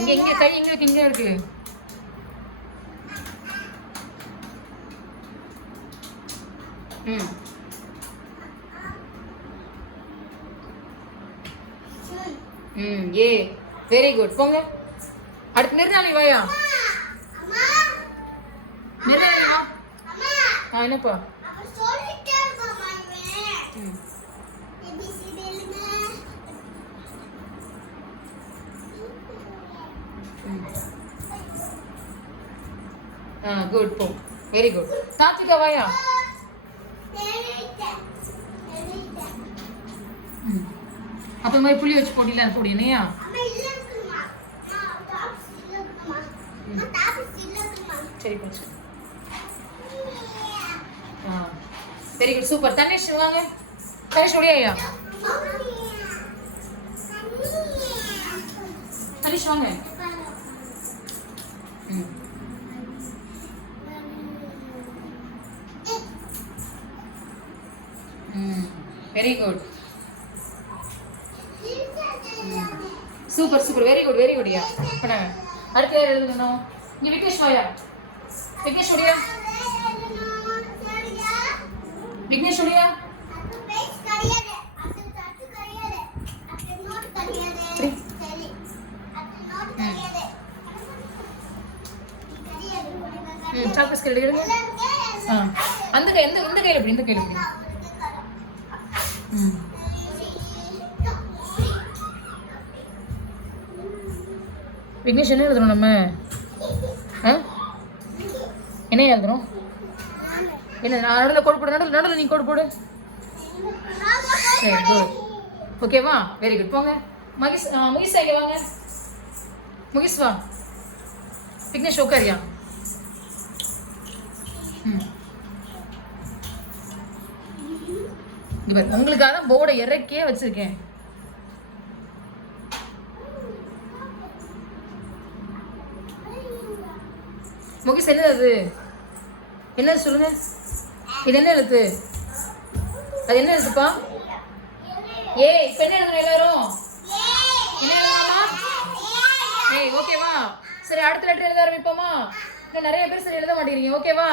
இங்க கை இங்க இருக்கு. ஏ வெரி குட். போங்க. அடுத்து நிர்நாளி வாயா. நிர்நாளி வா. என்னப்பா? குட் போ. Very good. தாத்திகா வாயா. அப்ப மாதிரி புளி வச்சு போட்டிலாம் போடியா? சரி போச்சு. Very good super. தனிஷ் வாங்க. தனிஷ் ஓடியா? தனிஷ் வாங்க. Very good. Super super. Very good very good. யா பண்ணாங்க. அடுத்து யார் எழுதணும்? இங்க விக்னேஷ் வாயா. விக்னேஷ் ஓடியா? விக்னேஷ் ஓடியா? சாக்லேட் ஸ்கேல் எடுங்க. அந்த கை இந்த கையில எப்படி? இந்த கையில எப்படி? விக்னேஷ் என்ன எழுதுறோம் நம்ம? என்ன எழுதுறோம்? என்ன நடுவில் கோடு போடு. நடுவில் நீ கோடு போடு. சரி குட். ஓகேவா? Very good. போங்க. முகிஸ் இங்கே வாங்க. முகிஸ் வா. விக்னேஷ் உட்காரியா? உங்களுக்காக தான் போர்டை இறக்கியே வச்சிருக்கேன். முகிஸ் என்னது அது? என்ன சொல்லுங்க. இது என்ன எழுத்து? அது என்ன எழுத்துப்பா? இப்ப என்ன எழுதணும் எல்லாரும்? என்ன எழுதலாமா? ஓகேவா? சரி அடுத்த லெட்டர் எழுத ஆரம்பிப்போமா? இன்னும் நிறைய பேர் சரி எழுத மாட்டேங்கிறீங்க. ஓகேவா?